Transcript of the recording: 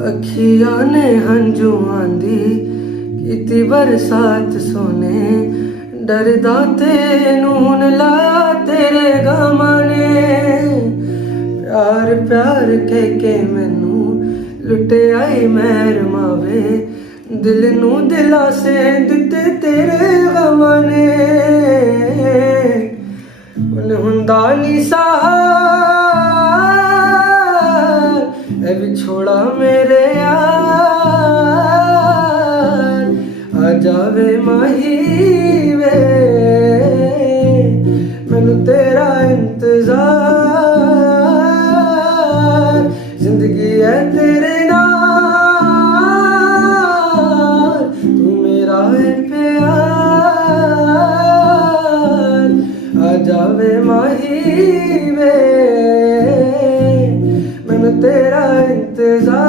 अखियां ने हंजुआं दी कीती बरसात सोने, डरदा तैनूं लाया तेरे गमां ने। प्यार प्यार कह के मैनू लुटे आई मैर मावे, दिल नू दिलासे दिते तेरे गमां ने। हुण हुंदा नी सहार ए विछोड़ा मेरे यार, आ जावे माही वे मैनू तेरा इंतजार। जिंदगी है तेरे नाल, तू मेरा है प्यार, आ जावे माही वे मैनू तेरा इंतजार।